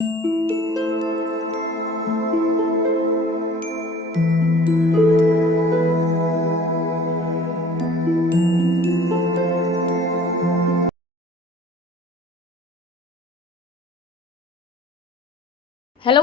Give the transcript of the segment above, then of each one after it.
Hello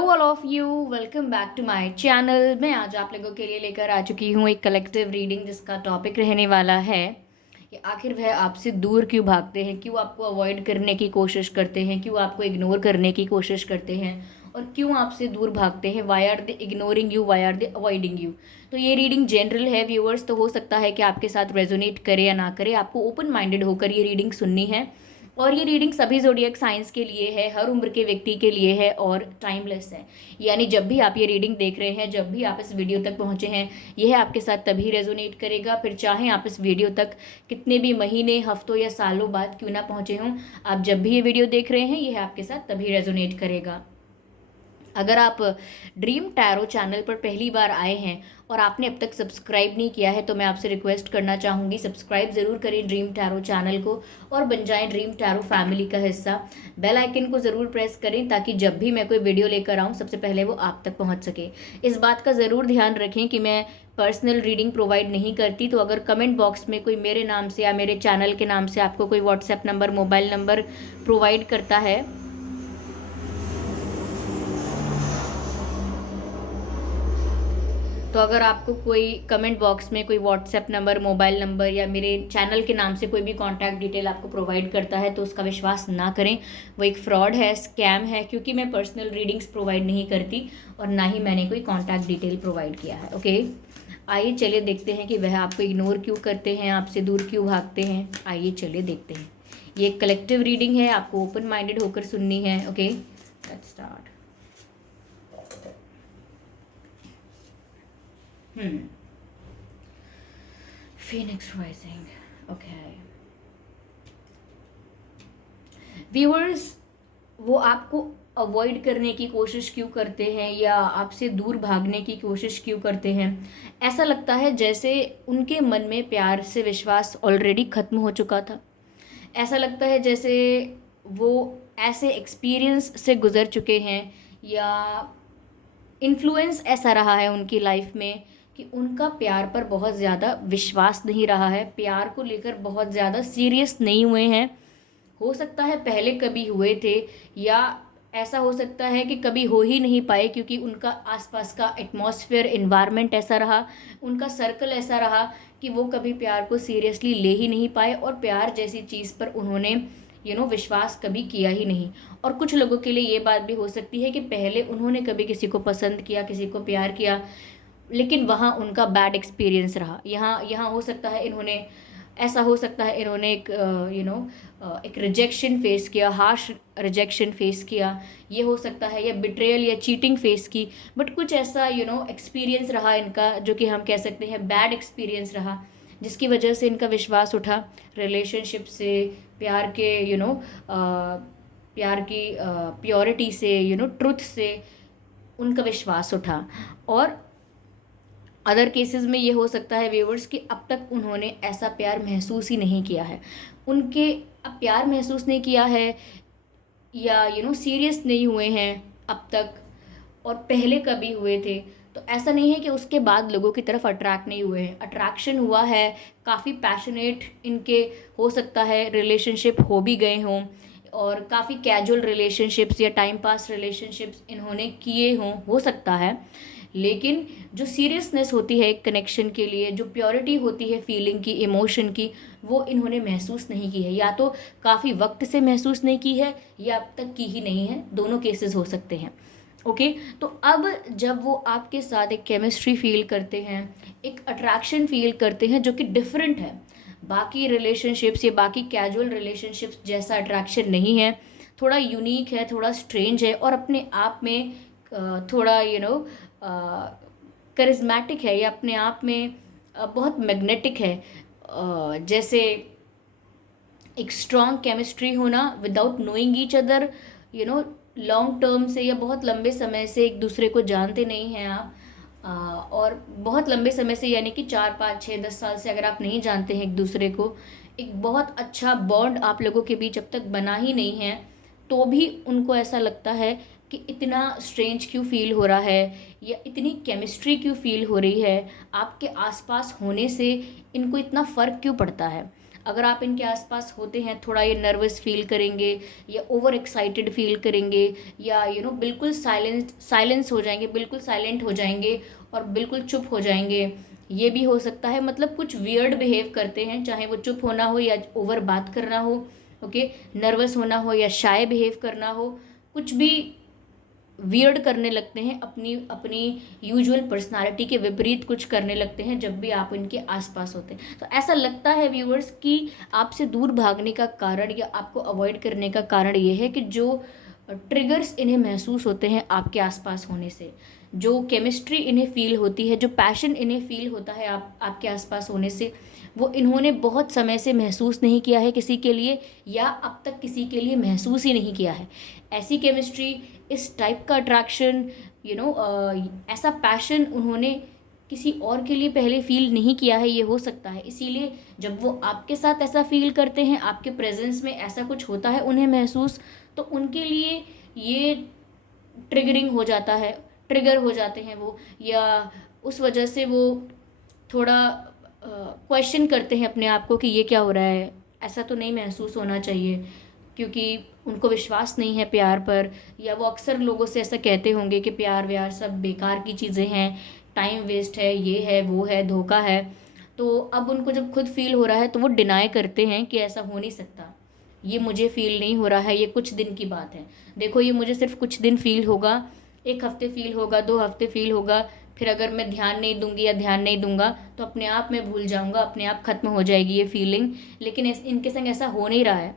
all of you, welcome back to my channel. मैं आज आप लोगों के लिए लेकर आ चुकी हूँ एक कलेक्टिव रीडिंग जिसका टॉपिक रहने वाला है कि आखिर वह आपसे दूर क्यों भागते हैं, क्यों आपको अवॉइड करने की कोशिश करते हैं, क्यों आपको इग्नोर करने की कोशिश करते हैं और क्यों आपसे दूर भागते हैं। Why are they ignoring you, why are they avoiding you. तो ये रीडिंग जनरल है व्यूअर्स, तो हो सकता है कि आपके साथ रेजोनेट करे या ना करे। आपको ओपन माइंडेड होकर ये रीडिंग सुननी है और ये रीडिंग सभी ज़ोडिएक साइंस के लिए है, हर उम्र के व्यक्ति के लिए है और टाइमलेस है। यानी जब भी आप ये रीडिंग देख रहे हैं, जब भी आप इस वीडियो तक पहुंचे हैं, यह आपके साथ तभी रेजोनेट करेगा। फिर चाहे आप इस वीडियो तक कितने भी महीने, हफ्तों या सालों बाद क्यों ना पहुंचे हों, आप जब भी ये वीडियो देख रहे हैं, यह आपके साथ तभी रेजोनेट करेगा। अगर आप ड्रीम टैरो चैनल पर पहली बार आए हैं और आपने अब तक सब्सक्राइब नहीं किया है तो मैं आपसे रिक्वेस्ट करना चाहूँगी, सब्सक्राइब ज़रूर करें ड्रीम टैरो चैनल को और बन जाएं ड्रीम टैरो फैमिली का हिस्सा। बेल आइकन को ज़रूर प्रेस करें ताकि जब भी मैं कोई वीडियो लेकर आऊँ सबसे पहले वो आप तक पहुँच सके। इस बात का ज़रूर ध्यान रखें कि मैं पर्सनल रीडिंग प्रोवाइड नहीं करती, तो अगर कमेंट बॉक्स में कोई मेरे नाम से या मेरे चैनल के नाम से आपको कोई WhatsApp number, mobile number provide करता है, तो अगर आपको कोई कमेंट बॉक्स में कोई व्हाट्सएप नंबर, मोबाइल नंबर या मेरे चैनल के नाम से कोई भी कॉन्टैक्ट डिटेल आपको प्रोवाइड करता है तो उसका विश्वास ना करें। वो एक फ्रॉड है, स्कैम है, क्योंकि मैं पर्सनल रीडिंग्स प्रोवाइड नहीं करती और ना ही मैंने कोई कॉन्टैक्ट डिटेल प्रोवाइड किया है। ओके, आइए चलिए देखते हैं कि वह आपको इग्नोर क्यों करते हैं, आपसे दूर क्यों भागते हैं। आइए चलिए देखते हैं। ये एक कलेक्टिव रीडिंग है, आपको ओपन माइंडेड होकर सुननी है। Okay, let's start. Phoenix Rising. Okay. Viewers, वो आपको अवॉइड करने की कोशिश क्यों करते हैं या आपसे दूर भागने की कोशिश क्यों करते हैं? ऐसा लगता है जैसे उनके मन में प्यार से विश्वास ऑलरेडी ख़त्म हो चुका था। ऐसा लगता है जैसे वो ऐसे एक्सपीरियंस से गुज़र चुके हैं या इन्फ्लुएंस ऐसा रहा है उनकी लाइफ में कि उनका प्यार पर बहुत ज़्यादा विश्वास नहीं रहा है, प्यार को लेकर बहुत ज़्यादा सीरियस नहीं हुए हैं। हो सकता है पहले कभी हुए थे या ऐसा हो सकता है कि कभी हो ही नहीं पाए क्योंकि उनका आसपास का एटमॉस्फेयर, इन्वायरमेंट ऐसा रहा, उनका सर्कल ऐसा रहा कि वो कभी प्यार को सीरियसली ले ही नहीं पाए और प्यार जैसी चीज़ पर उन्होंने विश्वास कभी किया ही नहीं। और कुछ लोगों के लिए ये बात भी हो सकती है कि पहले उन्होंने कभी किसी को पसंद किया, किसी को प्यार किया, लेकिन वहाँ उनका बैड एक्सपीरियंस रहा। यहाँ यहाँ हो सकता है इन्होंने, ऐसा हो सकता है इन्होंने एक एक रिजेक्शन फेस किया, हार्श रिजेक्शन फेस किया, ये हो सकता है, या बिट्रेयल या चीटिंग फेस की। बट कुछ ऐसा एक्सपीरियंस रहा इनका जो कि हम कह सकते हैं बैड एक्सपीरियंस रहा, जिसकी वजह से इनका विश्वास उठा रिलेशनशिप से, प्यार के प्यार की प्योरिटी से, ट्रुथ से उनका विश्वास उठा। और अदर केसेस में ये हो सकता है व्यूवर्स कि अब तक उन्होंने ऐसा प्यार महसूस ही नहीं किया है, उनके अब प्यार महसूस नहीं किया है या सीरियस नहीं हुए हैं अब तक, और पहले कभी हुए थे तो ऐसा नहीं है कि उसके बाद लोगों की तरफ अट्रैक्ट नहीं हुए हैं। अट्रैक्शन हुआ है, काफ़ी पैशनेट इनके हो सकता है रिलेशनशिप हो भी गए हों और काफ़ी कैजुअल रिलेशनशिप्स या टाइम पास रिलेशनशिप्स इन्होंने किए हों, हो सकता है। लेकिन जो सीरियसनेस होती है एक कनेक्शन के लिए, जो प्योरिटी होती है फीलिंग की, इमोशन की, वो इन्होंने महसूस नहीं की है, या तो काफ़ी वक्त से महसूस नहीं की है या अब तक की ही नहीं है। दोनों केसेस हो सकते हैं। ओके, तो अब जब वो आपके साथ एक केमिस्ट्री फील करते हैं, एक अट्रैक्शन फील करते हैं जो कि डिफरेंट है, बाकी रिलेशनशिप्स या बाकी कैजुअल रिलेशनशिप्स जैसा अट्रैक्शन नहीं है, थोड़ा यूनिक है, थोड़ा स्ट्रेंज है और अपने आप में थोड़ा करिज्मेटिक है या अपने आप में बहुत मैग्नेटिक है। जैसे एक स्ट्रॉन्ग केमिस्ट्री होना without knowing each other, long term से या बहुत लंबे समय से एक दूसरे को जानते नहीं हैं आप, और बहुत लंबे समय से यानी कि 4 5 6 10 साल से अगर आप नहीं जानते हैं एक दूसरे को, एक बहुत अच्छा बॉन्ड आप लोगों के बीच अब तक बना ही नहीं है, तो भी उनको ऐसा लगता है कि इतना स्ट्रेंज क्यों फील हो रहा है या इतनी केमिस्ट्री क्यों फील हो रही है, आपके आसपास होने से इनको इतना फ़र्क क्यों पड़ता है। अगर आप इनके आसपास होते हैं, थोड़ा ये नर्वस फील करेंगे या ओवर एक्साइटेड फील करेंगे या बिल्कुल साइलेंस हो जाएंगे, बिल्कुल साइलेंट हो जाएंगे और बिल्कुल चुप हो जाएंगे। ये भी हो सकता है, मतलब कुछ वियर्ड बिहेव करते हैं, चाहे वो चुप होना हो या ओवर बात करना हो, ओके, नर्वस होना हो या शाय बिहेव करना हो, कुछ भी वियर्ड करने लगते हैं, अपनी अपनी यूजुअल पर्सनालिटी के विपरीत कुछ करने लगते हैं जब भी आप इनके आसपास होते हैं। तो ऐसा लगता है व्यूअर्स कि आपसे दूर भागने का कारण या आपको अवॉइड करने का कारण ये है कि जो ट्रिगर्स इन्हें महसूस होते हैं आपके आसपास होने से, जो केमिस्ट्री इन्हें फील होती है, जो पैशन इन्हें फील होता है आपके आसपास होने से, वो इन्होंने बहुत समय से महसूस नहीं किया है किसी के लिए, या अब तक किसी के लिए महसूस ही नहीं किया है। ऐसी केमिस्ट्री, इस टाइप का अट्रैक्शन, ऐसा पैशन उन्होंने किसी और के लिए पहले फील नहीं किया है, ये हो सकता है। इसीलिए जब वो आपके साथ ऐसा फील करते हैं, आपके प्रेजेंस में ऐसा कुछ होता है उन्हें महसूस, तो उनके लिए ये ट्रिगरिंग हो जाता है, ट्रिगर हो जाते हैं वो, या उस वजह से वो थोड़ा क्वेश्चन करते हैं अपने आप को कि ये क्या हो रहा है, ऐसा तो नहीं महसूस होना चाहिए, क्योंकि उनको विश्वास नहीं है प्यार पर, या वो अक्सर लोगों से ऐसा कहते होंगे कि प्यार व्यार सब बेकार की चीज़ें हैं, टाइम वेस्ट है, ये है वो है, धोखा है। तो अब उनको जब खुद फील हो रहा है तो वो डिनाई करते हैं कि ऐसा हो नहीं सकता, ये मुझे फील नहीं हो रहा है, ये कुछ दिन की बात है, देखो ये मुझे सिर्फ कुछ दिन फील होगा, एक हफ्ते फील होगा, 2 हफ्ते फील होगा, फिर अगर मैं ध्यान नहीं दूंगी या ध्यान नहीं दूंगा तो अपने आप मैं भूल जाऊंगा, अपने आप खत्म हो जाएगी ये फीलिंग। लेकिन इनके संग ऐसा हो नहीं रहा है।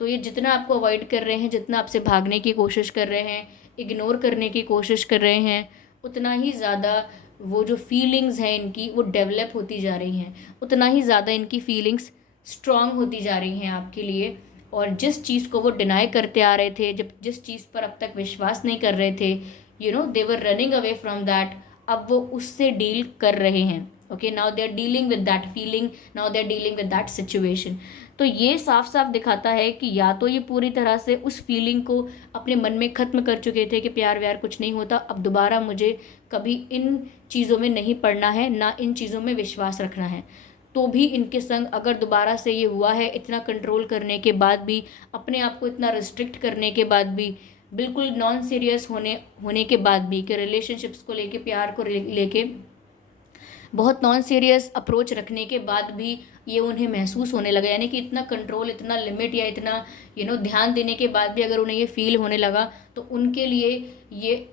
तो ये जितना आपको अवॉइड कर रहे हैं, जितना आपसे भागने की कोशिश कर रहे हैं, इग्नोर करने की कोशिश कर रहे हैं, उतना ही ज़्यादा वो जो फीलिंग्स हैं इनकी वो डेवलप होती जा रही हैं, उतना ही ज़्यादा इनकी फीलिंग्स स्ट्रांग होती जा रही हैं आपके लिए। और जिस चीज़ को वो डिनाई करते आ रहे थे, जब जिस चीज़ पर अब तक विश्वास नहीं कर रहे थे, they were running away from that, अब वो उससे डील कर रहे हैं। Okay, now they are dealing with that feeling, now they are dealing with that situation. तो ये साफ साफ दिखाता है कि या तो ये पूरी तरह से उस फीलिंग को अपने मन में ख़त्म कर चुके थे कि प्यार व्यार कुछ नहीं होता, अब दोबारा मुझे कभी इन चीज़ों में नहीं पड़ना है, ना इन चीज़ों में विश्वास रखना है। तो भी इनके संग अगर दोबारा से ये हुआ है, इतना कंट्रोल करने के बाद भी, अपने आप को इतना रिस्ट्रिक्ट करने के बाद भी, बिल्कुल नॉन सीरियस होने के बाद भी, कि रिलेशनशिप्स को लेके, प्यार को लेके बहुत नॉन सीरियस अप्रोच रखने के बाद भी ये उन्हें महसूस होने लगा, यानी कि इतना कंट्रोल, इतना लिमिट या इतना ध्यान देने के बाद भी अगर उन्हें ये फील होने लगा, तो उनके लिए ये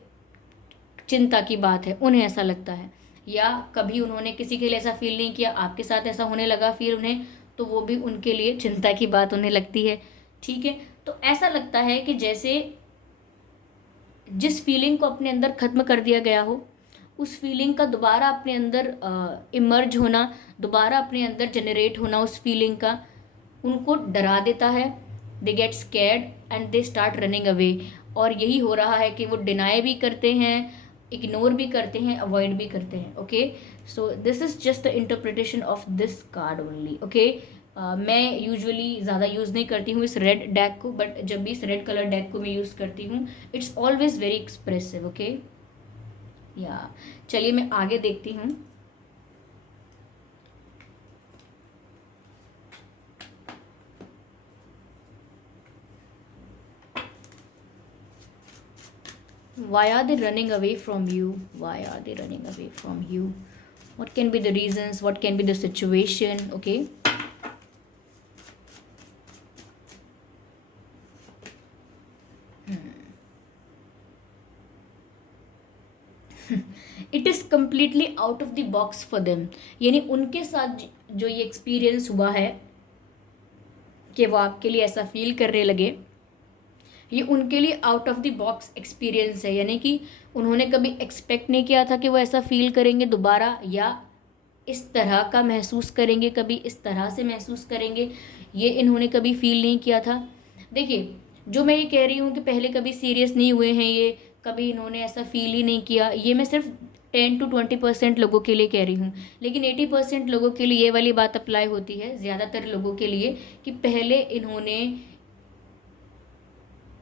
चिंता की बात है, उन्हें ऐसा लगता है। या कभी उन्होंने किसी के लिए ऐसा फील नहीं किया, आपके साथ ऐसा होने लगा फिर उन्हें, तो वो भी उनके लिए चिंता की बात उन्हें लगती है। ठीक है, तो ऐसा लगता है कि जैसे जिस फीलिंग को अपने अंदर ख़त्म कर दिया गया हो, उस फीलिंग का दोबारा अपने अंदर इमर्ज होना, दोबारा अपने अंदर जनरेट होना उस फीलिंग का, उनको डरा देता है। They get scared and they start running away. और यही हो रहा है कि वो डिनाई भी करते हैं, इग्नोर भी करते हैं, अवॉइड भी करते हैं। Okay, so this is just the interpretation of this card only. Okay, मैं यूजुअली ज़्यादा यूज़ नहीं करती हूँ इस रेड डेक को, बट जब भी इस रेड कलर डेक को मैं यूज़ करती हूँ, it's always very expressive. Okay, या चलिए मैं आगे देखती हूँ। Why are they running away from you? Why are they running away from you? What can be the reasons? What can be the situation? Okay. It is completely out of the box for them. यानी उनके साथ जो ये experience हुआ है कि वो आपके लिए ऐसा फील करने लगे, ये उनके लिए out of the box experience है। यानी कि उन्होंने कभी एक्सपेक्ट नहीं किया था कि वो ऐसा फील करेंगे दोबारा, या इस तरह का महसूस करेंगे, कभी इस तरह से महसूस करेंगे, ये इन्होंने कभी फील नहीं किया था। देखिए, जो मैं ये कह रही हूँ कि पहले कभी सीरियस नहीं हुए हैं, ये कभी इन्होंने ऐसा फील ही नहीं किया, ये मैं सिर्फ 10 to 20% लोगों के लिए कह रही हूँ। लेकिन 80% लोगों के लिए ये वाली बात अप्लाई होती है, ज़्यादातर लोगों के लिए, कि पहले इन्होंने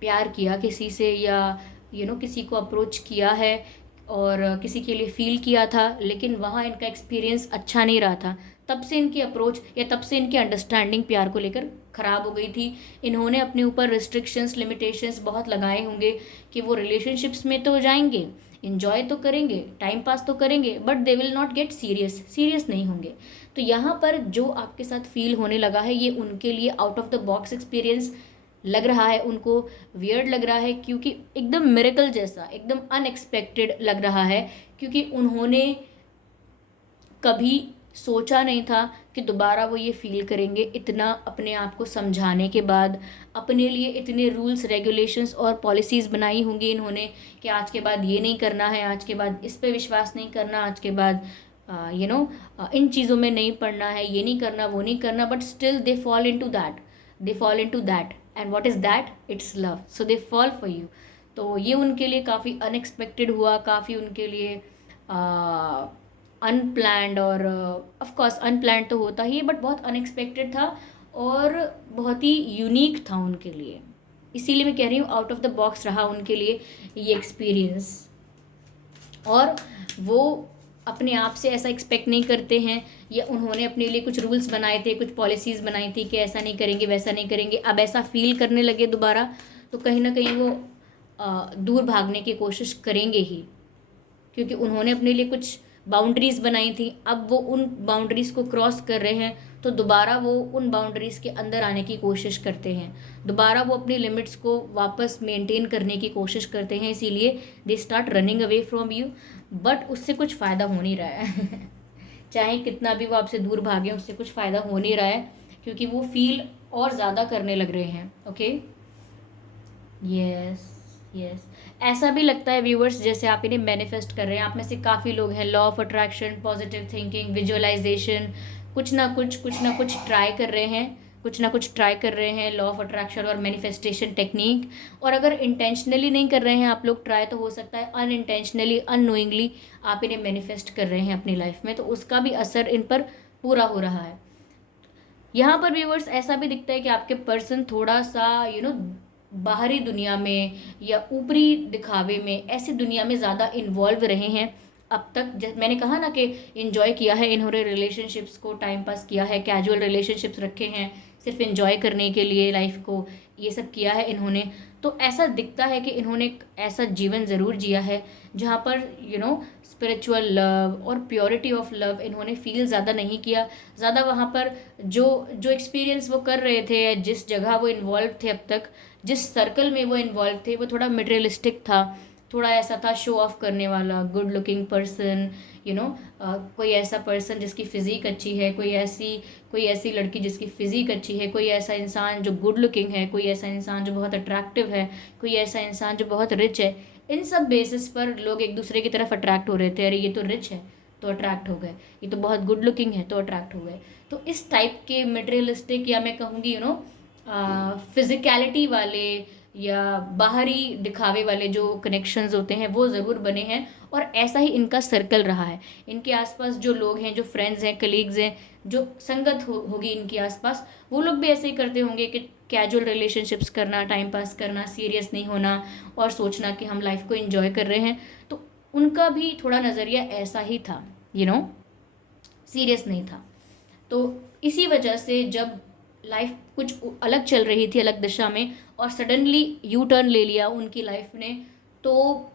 प्यार किया किसी से, या किसी को अप्रोच किया है और किसी के लिए फ़ील किया था, लेकिन वहाँ इनका एक्सपीरियंस अच्छा नहीं रहा था, तब से इनकी अप्रोच या तब से इनकी अंडरस्टैंडिंग प्यार को लेकर ख़राब हो गई थी। इन्होंने अपने ऊपर रिस्ट्रिक्शंस, लिमिटेशंस बहुत लगाए होंगे कि वो रिलेशनशिप्स में तो जाएंगे, इन्जॉय तो करेंगे, टाइम पास तो करेंगे, but they will not get serious नहीं होंगे। तो यहाँ पर जो आपके साथ फील होने लगा है, ये उनके लिए out of the box experience लग रहा है, उनको वियर्ड लग रहा है, क्योंकि एकदम मिरेकल जैसा, एकदम अनएक्सपेक्टेड लग रहा है, क्योंकि उन्होंने कभी सोचा नहीं था कि दोबारा वो ये फील करेंगे। इतना अपने आप को समझाने के बाद, अपने लिए इतने रूल्स रेगुलेशंस और पॉलिसीज़ बनाई होंगी इन्होंने कि आज के बाद ये नहीं करना है, आज के बाद इस पे विश्वास नहीं करना, आज के बाद इन चीज़ों में नहीं पड़ना है, ये नहीं करना, वो नहीं करना, but still they fall into that, and what is that? It's love, so they fall for you. तो ये उनके लिए काफ़ी अनएक्सपेक्टेड हुआ, काफ़ी उनके लिए अनप्लैंड, और ऑफ कोर्स अनप्लैंड तो होता ही है, बट बहुत अनएक्सपेक्टेड था और बहुत ही यूनिक था उनके लिए। इसीलिए मैं कह रही हूँ आउट ऑफ द बॉक्स रहा उनके लिए ये एक्सपीरियंस, और वो अपने आप से ऐसा एक्सपेक्ट नहीं करते हैं, या उन्होंने अपने लिए कुछ रूल्स बनाए थे, कुछ पॉलिसीज़ बनाई थी कि ऐसा नहीं करेंगे, वैसा नहीं करेंगे। अब ऐसा फील करने लगे दोबारा, तो कहीं ना कहीं वो दूर भागने की कोशिश करेंगे ही, क्योंकि उन्होंने अपने लिए कुछ बाउंड्रीज़ बनाई थी। अब वो उन बाउंड्रीज़ को क्रॉस कर रहे हैं, तो दोबारा वो उन बाउंड्रीज़ के अंदर आने की कोशिश करते हैं, दोबारा वो अपनी लिमिट्स को वापस मेंटेन करने की कोशिश करते हैं, इसीलिए they start running away from you. But उससे कुछ फ़ायदा हो नहीं रहा है चाहे कितना भी वो आपसे दूर भागें, उससे कुछ फ़ायदा हो नहीं रहा है, क्योंकि वो फील और ज़्यादा करने लग रहे हैं। Okay, yes yes. ऐसा भी लगता है व्यूअर्स जैसे आप इन्हें मैनिफेस्ट कर रहे हैं। आप में से काफ़ी लोग हैं, law of attraction, positive thinking, visualisation, कुछ ना कुछ ट्राई कर रहे हैं, कुछ ना कुछ ट्राई कर रहे हैं लॉ ऑफ अट्रैक्शन और मैनिफेस्टेशन टेक्निक। और अगर इंटेंशनली नहीं कर रहे हैं आप लोग ट्राई, तो हो सकता है अनइंटेंशनली, अननोइंगली आप इन्हें मैनिफेस्ट कर रहे हैं अपनी लाइफ में, तो उसका भी असर इन पर पूरा हो रहा है। यहाँ पर व्यूअर्स ऐसा भी दिखता है कि आपके पर्सन थोड़ा सा बाहरी दुनिया में या ऊपरी दिखावे में, ऐसी दुनिया में ज़्यादा इन्वॉल्व रहे हैं अब तक। जैसे मैंने कहा ना कि इन्जॉय किया है इन्होंने रिलेशनशिप्स को, टाइम पास किया है, कैजुअल रिलेशनशिप्स रखे हैं सिर्फ इन्जॉय करने के लिए लाइफ को, ये सब किया है इन्होंने। तो ऐसा दिखता है कि इन्होंने एक ऐसा जीवन ज़रूर जिया है जहाँ पर स्पिरिचुअल लव और प्योरिटी ऑफ लव इन्होंने फील ज़्यादा नहीं किया। ज़्यादा वहाँ पर जो जो एक्सपीरियंस वो कर रहे थे, जिस जगह वो इन्वॉल्व थे अब तक, जिस सर्कल में वो इन्वॉल्व थे, वो थोड़ा मटेरियलिस्टिक था, थोड़ा ऐसा था शो ऑफ करने वाला, गुड लुकिंग पर्सन, कोई ऐसा पर्सन जिसकी फ़िज़ीक अच्छी है, कोई ऐसी लड़की जिसकी फ़िज़ीक अच्छी है, कोई ऐसा इंसान जो गुड लुकिंग है, कोई ऐसा इंसान जो बहुत अट्रैक्टिव है, कोई ऐसा इंसान जो बहुत रिच है। इन सब बेसिस पर लोग एक दूसरे की तरफ अट्रैक्ट हो रहे थे। अरे ये तो रिच है तो अट्रैक्ट हो गए, ये तो बहुत गुड लुकिंग है तो अट्रैक्ट हो गए। तो इस टाइप के मटेरियलिस्टिक, या मैं कहूँगी फिज़िकैलिटी वाले या बाहरी दिखावे वाले जो कनेक्शंस होते हैं, वो ज़रूर बने हैं। और ऐसा ही इनका सर्कल रहा है। इनके आसपास जो लोग हैं, जो फ्रेंड्स हैं, कलीग्स हैं, जो संगत होगी इनके आसपास, वो लोग भी ऐसे ही करते होंगे कि कैजुअल रिलेशनशिप्स करना, टाइम पास करना, सीरियस नहीं होना, और सोचना कि हम लाइफ को एंजॉय कर रहे हैं। तो उनका भी थोड़ा नज़रिया ऐसा ही था, सीरियस नहीं था। तो इसी वजह से जब लाइफ कुछ अलग चल रही थी, अलग दिशा में, और सडनली यू टर्न ले लिया उनकी लाइफ ने, तो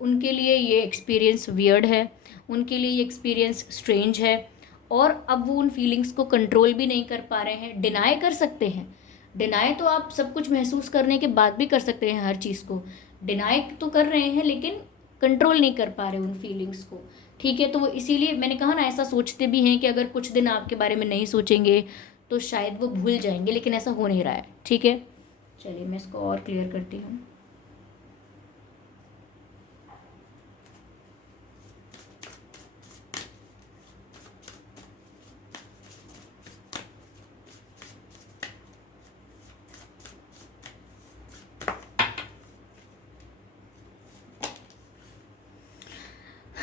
उनके लिए ये एक्सपीरियंस वियर्ड है, उनके लिए ये एक्सपीरियंस स्ट्रेंज है। और अब वो उन फीलिंग्स को कंट्रोल भी नहीं कर पा रहे हैं। डिनाई कर सकते हैं, डिनाई तो आप सब कुछ महसूस करने के बाद भी कर सकते हैं, हर चीज़ को डिनाई तो कर रहे हैं, लेकिन कंट्रोल नहीं कर पा रहे उन फीलिंग्स को। ठीक है, तो वो इसीलिए मैंने कहा ना, ऐसा सोचते भी हैं कि अगर कुछ दिन आपके बारे में नहीं सोचेंगे तो शायद वो भूल जाएंगे, लेकिन ऐसा हो नहीं रहा है। ठीक है, चलिए मैं इसको और क्लियर करती हूँ।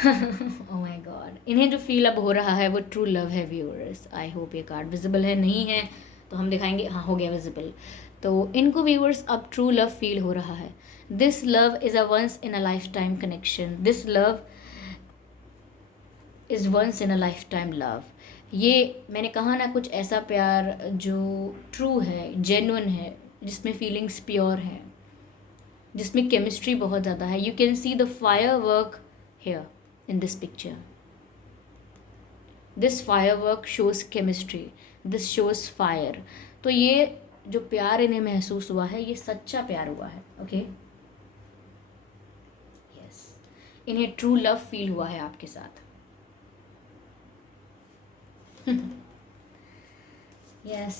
ओह माय गॉड, इन्हें जो फील अब हो रहा है वो ट्रू लव है व्यूअर्स। आई होप ये कार्ड विजिबल है, नहीं है तो हम दिखाएंगे। हाँ, हो गया विजिबल। तो इनको व्यूअर्स अब ट्रू लव फील हो रहा है. This love is a once in a lifetime connection. This love is once in a lifetime love. ये मैंने कहा ना, कुछ ऐसा प्यार जो ट्रू है, जेन्युइन है, जिसमें फीलिंग्स प्योर हैं, जिसमें केमिस्ट्री बहुत ज़्यादा है. You can see the fire work here in this picture. This fire work shows chemistry, this shows fire. तो ये जो प्यार इन्हें महसूस हुआ है, ये सच्चा प्यार हुआ है. ओके, यस, इन्हें ट्रू लव फील हुआ है आपके साथ. यस,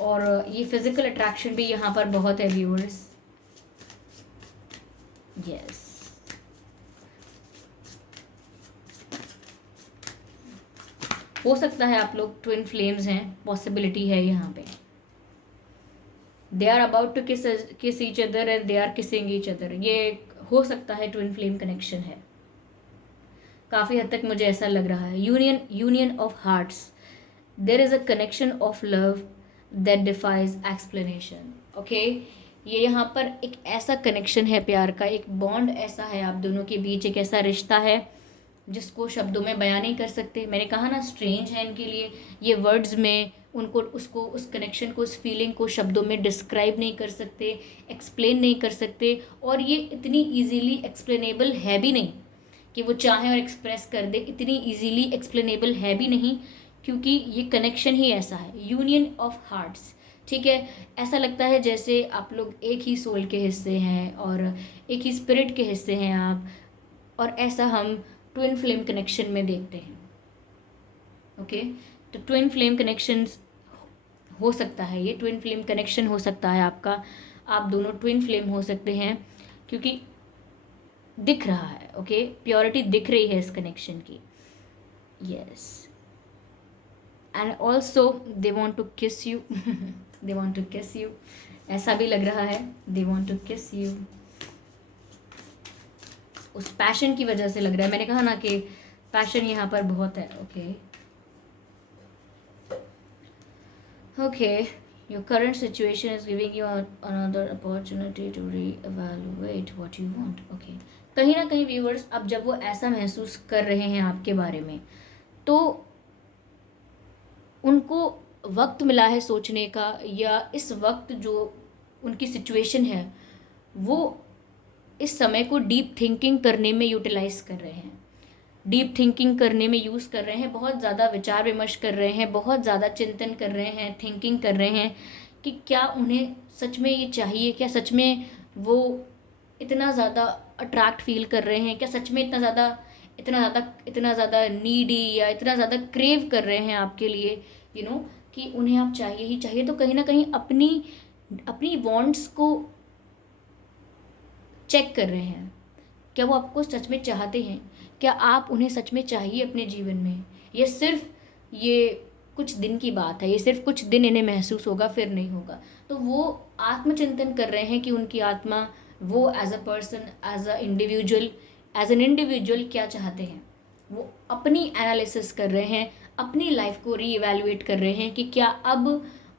और ये फिजिकल अट्रैक्शन भी यहाँ पर बहुत है व्यूअर्स. यस, हो सकता है आप लोग ट्विन फ्लेम्स हैं, पॉसिबिलिटी है यहाँ पे. They are about to kiss each other and they are kissing each other. ये हो सकता है ट्विन फ्लेम कनेक्शन है. काफ़ी हद तक मुझे ऐसा लग रहा है. Union of hearts. There is a connection of love that defies explanation. Okay, ये यहाँ पर एक ऐसा कनेक्शन है प्यार का, एक बॉन्ड ऐसा है आप दोनों के बीच, एक ऐसा रिश्ता है जिसको शब्दों में बयां नहीं कर सकते. मैंने कहा ना, स्ट्रेंज है इनके लिए. ये वर्ड्स में उनको उसको उस कनेक्शन को, उस फीलिंग को शब्दों में डिस्क्राइब नहीं कर सकते, एक्सप्लेन नहीं कर सकते. और ये इतनी ईजीली एक्सप्लेनेबल है भी नहीं कि वो चाहें और एक्सप्रेस कर दे. इतनी ईजीली एक्सप्लेनेबल है भी नहीं, क्योंकि ये कनेक्शन ही ऐसा है. Union of hearts. ठीक है, ऐसा लगता है जैसे आप लोग एक ही सोल के हिस्से हैं और एक ही स्पिरिट के हिस्से हैं आप. और ऐसा हम ट्विन फ्लेम कनेक्शन में देखते हैं. ओके, तो ट्विन फ्लेम कनेक्शंस हो सकता है, ये ट्विन फ्लेम कनेक्शन हो सकता है आपका. आप दोनों ट्विन फ्लेम हो सकते हैं, क्योंकि दिख रहा है. ओके, प्योरिटी दिख रही है इस कनेक्शन की. Yes, and also they want to kiss you. They want to kiss you, ऐसा भी लग रहा है. They want to kiss you. उस पैशन की वजह से लग रहा है. मैंने कहा ना कि पैशन यहाँ पर बहुत है. Okay, okay, your current situation is giving you another opportunity to reevaluate what you want. Okay, कहीं ना कहीं व्यूअर्स, अब जब वो ऐसा महसूस कर रहे हैं आपके बारे में, तो उनको वक्त मिला है सोचने का, या इस वक्त जो उनकी सिचुएशन है वो इस समय को डीप थिंकिंग करने में यूटिलाइज कर रहे हैं. डीप थिंकिंग करने में यूज़ कर रहे हैं. बहुत ज़्यादा विचार विमर्श कर रहे हैं, बहुत ज़्यादा चिंतन कर रहे हैं, थिंकिंग कर रहे हैं कि क्या उन्हें सच में ये चाहिए, क्या सच में वो इतना ज़्यादा अट्रैक्ट फील कर रहे हैं, क्या सच में इतना ज़्यादा नीडी या इतना ज़्यादा क्रेव कर रहे हैं आपके लिए, कि उन्हें आप चाहिए ही चाहिए. तो कहीं ना कहीं अपनी वांट्स को चेक कर रहे हैं. क्या वो आपको सच में चाहते हैं? क्या आप उन्हें सच में चाहिए अपने जीवन में? ये सिर्फ ये कुछ दिन की बात है, ये सिर्फ कुछ दिन इन्हें महसूस होगा, फिर नहीं होगा. तो वो आत्मचिंतन कर रहे हैं कि उनकी आत्मा, वो as a person, as an individual क्या चाहते हैं. वो अपनी एनालिसिस कर रहे हैं, अपनी लाइफ को रीइवैल्यूएट कर रहे हैं कि क्या अब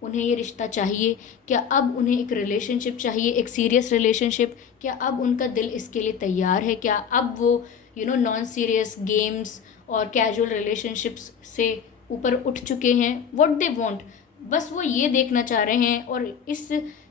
उन्हें ये रिश्ता चाहिए, क्या अब उन्हें एक रिलेशनशिप चाहिए, एक सीरियस रिलेशनशिप. क्या अब उनका दिल इसके लिए तैयार है? क्या अब वो नॉन सीरियस गेम्स और कैजुअल रिलेशनशिप्स से ऊपर उठ चुके हैं? व्हाट दे वांट, बस वो ये देखना चाह रहे हैं और इस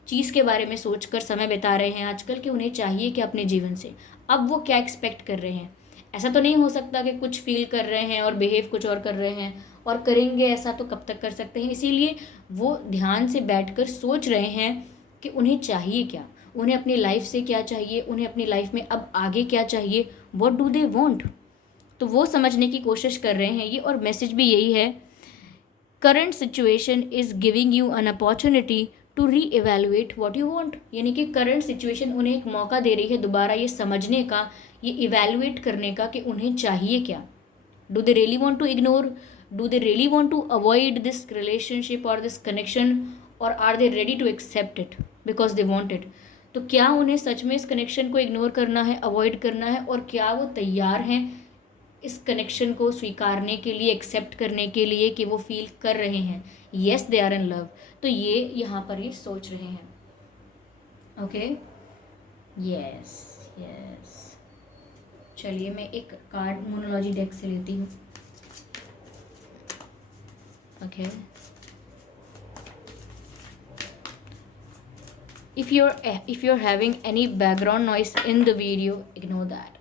चीज़ के बारे में सोचकर समय बिता रहे हैं आजकल कि उन्हें चाहिए क्या अपने जीवन से. अब वो क्या एक्सपेक्ट कर रहे हैं. ऐसा तो नहीं हो सकता कि कुछ फील कर रहे हैं और बिहेव कुछ और कर रहे हैं, और करेंगे ऐसा तो कब तक कर सकते हैं. इसीलिए वो ध्यान से बैठकर सोच रहे हैं कि उन्हें चाहिए क्या, उन्हें अपनी लाइफ से क्या चाहिए, उन्हें अपनी लाइफ में अब आगे क्या चाहिए. What do they want. तो वो समझने की कोशिश कर रहे हैं ये, और मैसेज भी यही है. Current situation is giving you an opportunity to reevaluate what you want. यानी कि करंट सिचुएशन उन्हें एक मौका दे रही है दोबारा ये समझने का, ये इवेल्युएट करने का कि उन्हें चाहिए क्या. Do they really want to ignore, do they really want to avoid this relationship और दिस कनेक्शन, और are they ready to accept it because they want it. तो क्या उन्हें सच में इस कनेक्शन को इग्नोर करना है, अवॉइड करना है, और क्या वो तैयार हैं इस कनेक्शन को स्वीकारने के लिए, एक्सेप्ट करने के लिए कि वो फील कर रहे हैं yes they are in love. तो ये यहाँ पर ये सोच रहे हैं. Okay, yes yes. चलिए मैं एक कार्ड मोनोलॉजी डेक से लेती हूँ। Okay, if you're having any background noise in the video, ignore that.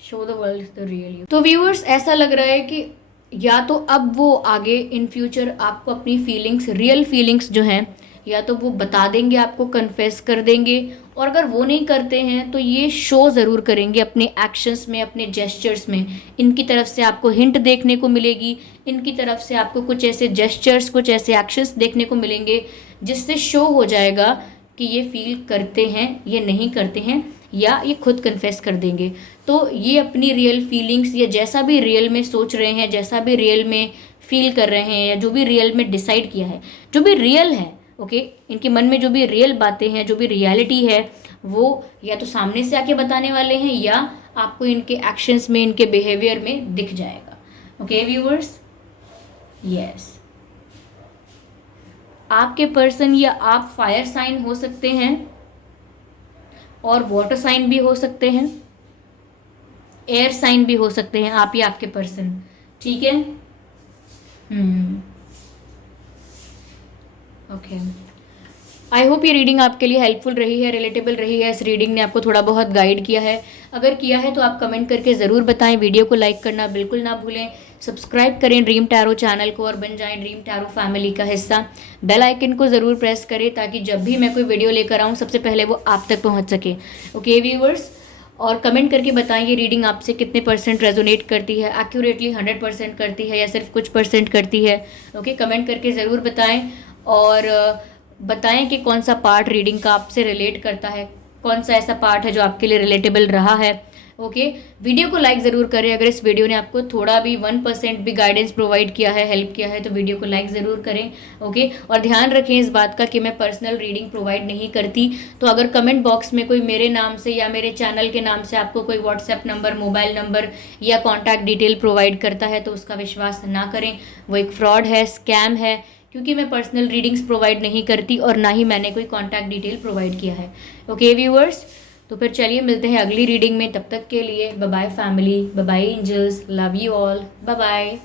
Show the world the real you. तो व्यूअर्स, ऐसा लग रहा है कि या तो अब वो आगे इन फ्यूचर आपको अपनी फीलिंग्स, रियल फीलिंग्स जो हैं, या तो वो बता देंगे, आपको कन्फेस कर देंगे, और अगर वो नहीं करते हैं तो ये शो ज़रूर करेंगे अपने एक्शंस में, अपने जेस्चर्स में। इनकी तरफ से आपको हिंट देखने को मिलेगी, इनकी तरफ से आपको कुछ ऐसे जेस्चर्स, कुछ ऐसे एक्शंस देखने को मिलेंगे जिससे शो हो जाएगा कि ये फील करते हैं, ये नहीं करते हैं, या ये खुद कन्फेस कर देंगे। तो ये अपनी रियल फीलिंग्स, या जैसा भी रियल में सोच रहे हैं, जैसा भी रियल में फील कर रहे हैं, या जो भी रियल में डिसाइड किया है, जो भी रियल है, ओके, इनके मन में जो भी रियल बातें हैं, जो भी रियलिटी है, वो या तो सामने से आके बताने वाले हैं, या आपको इनके एक्शंस में, इनके बिहेवियर में दिख जाएगा। Okay viewers, yes. आपके पर्सन या आप फायर साइन हो सकते हैं, और वाटर साइन भी हो सकते हैं, एयर साइन भी हो सकते हैं, आप या आपके पर्सन। ठीक है, ओके। आई होप ये रीडिंग आपके लिए हेल्पफुल रही है, रिलेटेबल रही है, इस रीडिंग ने आपको थोड़ा बहुत गाइड किया है। अगर किया है तो आप कमेंट करके ज़रूर बताएं। वीडियो को लाइक करना बिल्कुल ना भूलें। सब्सक्राइब करें ड्रीम टैरो चैनल को और बन जाएं ड्रीम टैरो फैमिली का हिस्सा। बेल आइकन को ज़रूर प्रेस करें ताकि जब भी मैं कोई वीडियो लेकर आऊँ सबसे पहले वो आप तक पहुँच सके। ओके व्यूअर्स, और कमेंट करके बताएं ये रीडिंग आपसे कितने % रेजोनेट करती है, एक्यूरेटली 100% करती है या सिर्फ कुछ % करती है। ओके, कमेंट करके ज़रूर बताएं, और बताएं कि कौन सा पार्ट रीडिंग का आपसे रिलेट करता है, कौन सा ऐसा पार्ट है जो आपके लिए रिलेटेबल रहा है। ओके, वीडियो को लाइक ज़रूर करें। अगर इस वीडियो ने आपको थोड़ा भी 1% भी गाइडेंस प्रोवाइड किया है, हेल्प किया है, तो वीडियो को लाइक ज़रूर करें। ओके, और ध्यान रखें इस बात का कि मैं पर्सनल रीडिंग प्रोवाइड नहीं करती। तो अगर कमेंट बॉक्स में कोई मेरे नाम से या मेरे चैनल के नाम से आपको कोई व्हाट्सएप नंबर, मोबाइल नंबर या कॉन्टैक्ट डिटेल प्रोवाइड करता है तो उसका विश्वास ना करें, वो एक फ्रॉड है, स्कैम है, क्योंकि मैं पर्सनल रीडिंग्स प्रोवाइड नहीं करती और ना ही मैंने कोई कॉन्टैक्ट डिटेल प्रोवाइड किया है। ओके व्यूअर्स, तो फिर चलिए मिलते हैं अगली रीडिंग में। तब तक के लिए bye bye family, bye bye angels, love you all, bye bye.